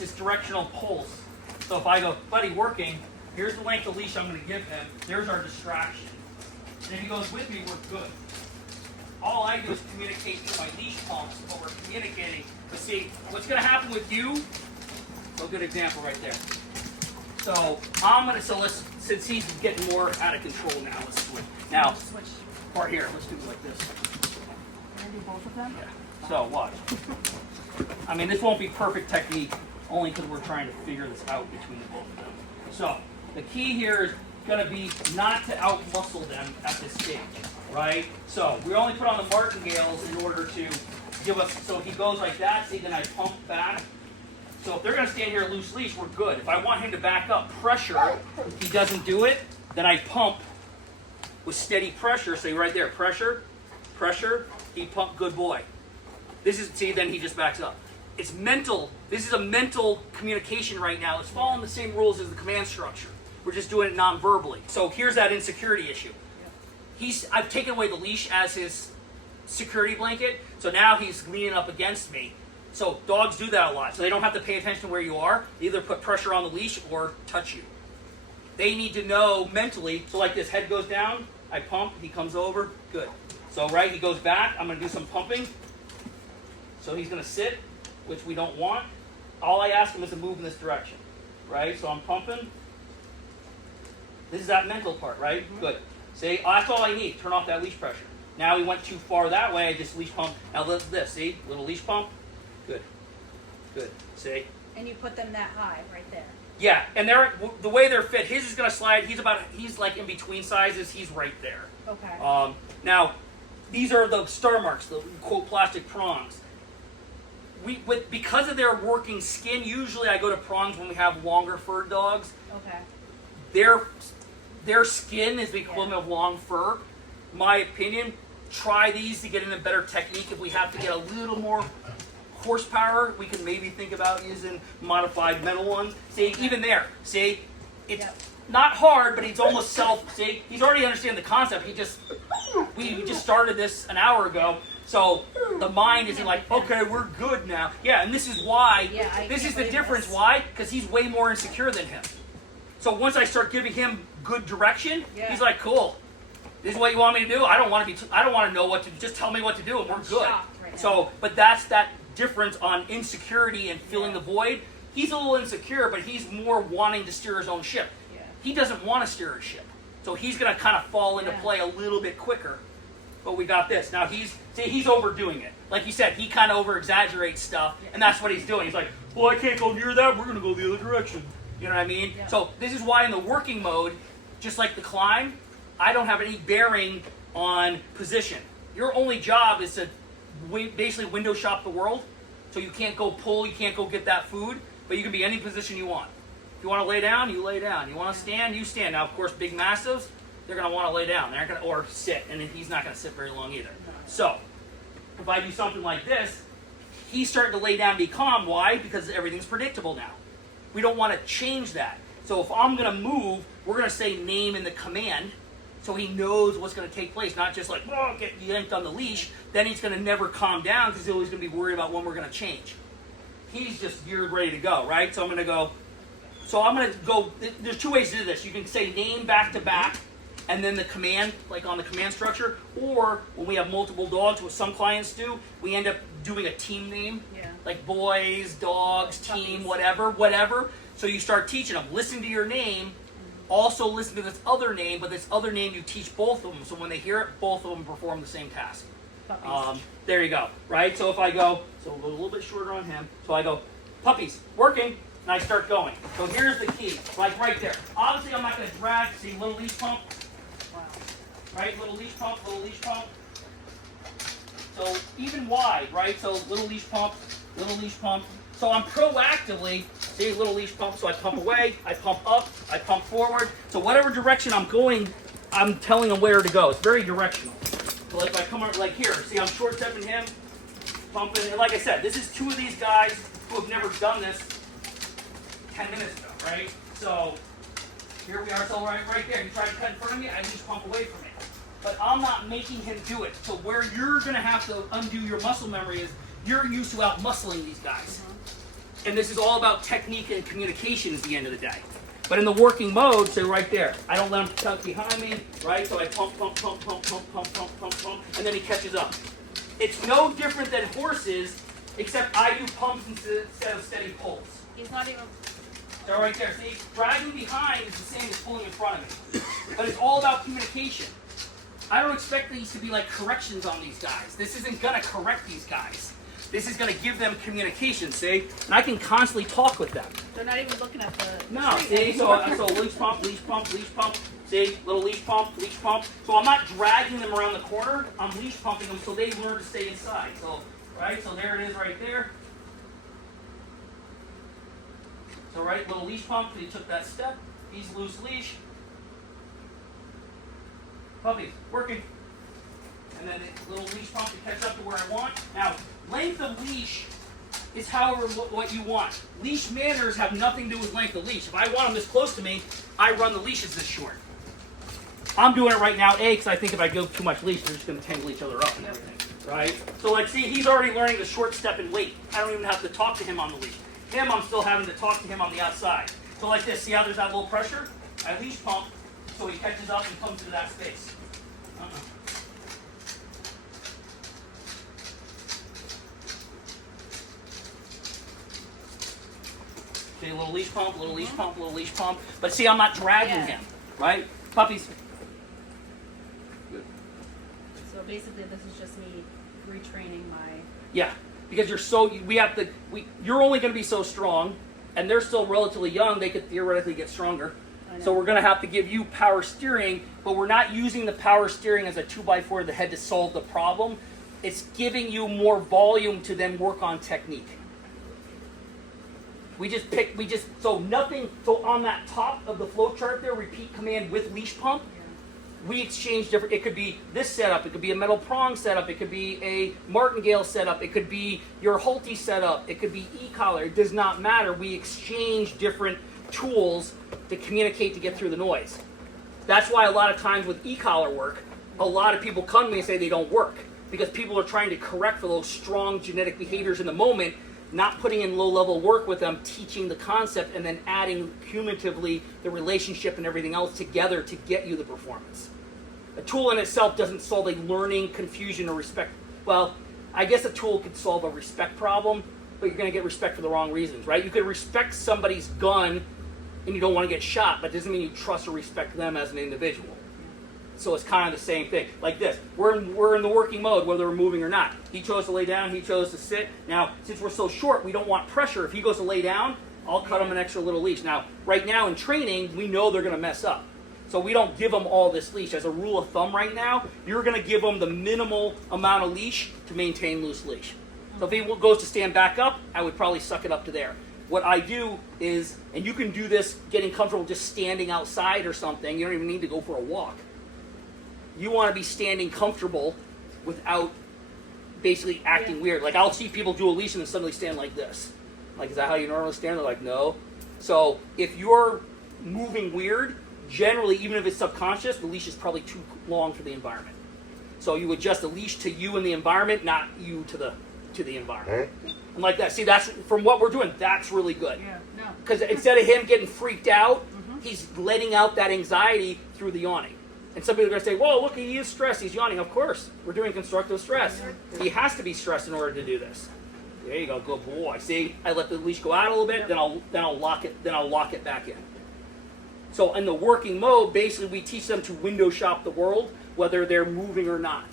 his directional pulse. So if I go, buddy, working, here's the length of leash I'm going to give him. There's our distraction. And if he goes with me, we're good. All I do is communicate through my leash pumps, but we're communicating. But see, what's going to happen with you, a good example right there. So I'm going to, since he's getting more out of control now, let's switch. Now, right here, let's do it like this. Can I do both of them? Yeah. So watch. I mean, this won't be perfect technique, only because we're trying to figure this out between the both of them. So the key here is going to be not to out-muscle them at this stage, right? So we only put on the martingales in order to give us, so if he goes like that, see, then I pump back. So if they're going to stand here loose leash, we're good. If I want him to back up, pressure, he doesn't do it, then I pump with steady pressure. So right there, pressure, pressure, he pump, good boy. This is, see, then he just backs up. It's mental. This is a mental communication right now. It's following the same rules as the command structure. We're just doing it non-verbally. So here's that insecurity issue. I've taken away the leash as his security blanket, so now he's leaning up against me. So dogs do that a lot, so they don't have to pay attention to where you are. They either put pressure on the leash or touch you. They need to know mentally, so like this, head goes down, I pump, he comes over, good. So right, he goes back, I'm going to do some pumping. So he's going to sit, which we don't want. All I ask him is to move in this direction, right? So I'm pumping. This is that mental part, right? Mm-hmm. Good. See, that's all I need. Turn off that leash pressure. Now he went too far that way, I just leash pump. Now this, see? Little leash pump. Good. Good. See? And you put them that high right there. Yeah, and the way they're fit, his is going to slide. He's like in between sizes. He's right there. Okay. Now, these are the Starmarks, the quote plastic prongs. Because of their working skin, usually I go to prongs when we have longer fur dogs. Okay. Their skin is the equivalent of long fur. My opinion, try these to get in a better technique. If we have to get a little more horsepower, we can maybe think about using modified metal ones. See, even there, see, it's not hard, but he's almost see, he's already understand the concept. We just started this an hour ago, so the mind isn't like, okay, we're good now. Yeah, and this is why, this is the difference. Why? Because he's way more insecure than him. So once I start giving him good direction, he's like, cool. This is what you want me to do? I don't want to know what to do. Just tell me what to do and we're good. So, but that's that difference on insecurity and filling the void. He's a little insecure, but he's more wanting to steer his own ship. He doesn't want to steer his ship. So he's going to kind of fall into play a little bit quicker. But we got this. Now he's overdoing it. Like you said, he kind of over-exaggerates stuff, and that's what he's doing. He's like, well, I can't go near that. We're going to go the other direction. You know what I mean? Yeah. So this is why in the working mode, just like the climb, I don't have any bearing on position. Your only job is to basically window shop the world. So you can't go pull, you can't go get that food, but you can be any position you want. If you want to lay down, you lay down. You want to stand, you stand. Now, of course, big mastiffs, they're going to want to lay down. They're going to, or sit, and he's not going to sit very long either. So if I do something like this, he's starting to lay down and be calm. Why? Because everything's predictable now. We don't want to change that. So if I'm going to move, we're going to say name in the command so he knows what's going to take place, not just like, oh, get yanked on the leash. Then he's going to never calm down because he's always going to be worried about when we're going to change. He's just geared, ready to go, right? So I'm going to go, there's two ways to do this. You can say name back to back and then the command, like on the command structure, or when we have multiple dogs, what some clients do, we end up doing a team name, like boys, dogs, team, whatever. So you start teaching them, listen to your name, also listen to this other name, but this other name you teach both of them, so when they hear it, both of them perform the same task. There you go, right? So if I go, so we'll go a little bit shorter on him, so I go, puppies, working, and I start going. So here's the key, like right there. Obviously I'm not going to drag, see, little leash pump, right? Little leash pump, little leash pump. So even wide, right? So little leash pump, little leash pump. So I'm proactively, see, little leash pump, so I pump away, I pump up, I pump forward. So whatever direction I'm going, I'm telling him where to go. It's very directional. So like if I come up like here, see I'm short stepping him, pumping, and like I said, this is two of these guys who have never done this 10 minutes ago, right? So here we are, so right there, you try to cut in front of me, I just pump away from it. But I'm not making him do it. So where you're going to have to undo your muscle memory is you're used to out-muscling these guys. And this is all about technique and communication at the end of the day. But in the working mode, so right there, I don't let him tuck behind me, right? So I pump, pump, pump, pump, pump, pump, pump, pump, pump, and then he catches up. It's no different than horses, except I do pumps instead of steady pulls. He's not even. So right there, see, dragging behind is the same as pulling in front of me. But it's all about communication. I don't expect these to be like corrections on these guys. This isn't gonna correct these guys. This is gonna give them communication, see? And I can constantly talk with them. They're not even looking at the. No, tree see, so anymore. leash pump, leash pump, leash pump. See, little leash pump, leash pump. So I'm not dragging them around the corner. I'm leash pumping them so they learn to stay inside. So, right, so there it is right there. So right, little leash pump, he took that step. He's loose leash. Puppies, working. And then the little leash pump to catch up to where I want. Now, length of leash is however what you want. Leash manners have nothing to do with length of leash. If I want them this close to me, I run the leashes this short. I'm doing it right now, A, because I think if I go too much leash, they're just going to tangle each other up and everything, right? So let's see, he's already learning the short step and wait. I don't even have to talk to him on the leash. Him, I'm still having to talk to him on the outside. So like this, see how there's that little pressure? I leash pump so he catches up and comes into that space. See, a little leash pump, little leash pump, little leash pump. But see, I'm not dragging him, right? Puppies. Good. So basically, this is just me retraining my. Yeah, because you're only going to be so strong, and they're still relatively young. They could theoretically get stronger. So we're going to have to give you power steering, but we're not using the power steering as a 2x4 to the head to solve the problem. It's giving you more volume to then work on technique. So on that top of the flow chart there, repeat command with leash pump, we exchange different, it could be this setup, it could be a metal prong setup, it could be a martingale setup, it could be your Hulti setup, it could be e-collar, it does not matter. We exchange different tools to communicate to get through the noise. That's why a lot of times with e-collar work, a lot of people come to me and say they don't work, because people are trying to correct for those strong genetic behaviors in the moment, not putting in low-level work with them, teaching the concept, and then adding cumulatively the relationship and everything else together to get you the performance. A tool in itself doesn't solve a learning, confusion, or respect. Well, I guess a tool could solve a respect problem, but you're going to get respect for the wrong reasons, right? You could respect somebody's gun and you don't want to get shot, but it doesn't mean you trust or respect them as an individual. So it's kind of the same thing. Like this, we're in the working mode, whether we're moving or not. He chose to lay down, he chose to sit. Now, since we're so short, we don't want pressure. If he goes to lay down, I'll cut him an extra little leash. Now, right now in training, we know they're going to mess up. So we don't give them all this leash. As a rule of thumb right now, you're going to give them the minimal amount of leash to maintain loose leash. So if he goes to stand back up, I would probably suck it up to there. What I do is, and you can do this getting comfortable just standing outside or something. You don't even need to go for a walk. You want to be standing comfortable without basically acting weird. Like I'll see people do a leash and then suddenly stand like this. Like, is that how you normally stand? They're like, no. So if you're moving weird, generally, even if it's subconscious, the leash is probably too long for the environment. So you adjust the leash to you and the environment, not you to the environment. And like that. See, that's from what we're doing. That's really good. Yeah, no. Because instead of him getting freaked out, he's letting out that anxiety through the yawning. And some people are going to say, whoa, look, he is stressed, he's yawning. Of course, we're doing constructive stress. He has to be stressed in order to do this. There you go, good boy. See, I let the leash go out a little bit, then I'll lock it back in. So in the working mode, basically we teach them to window shop the world, whether they're moving or not.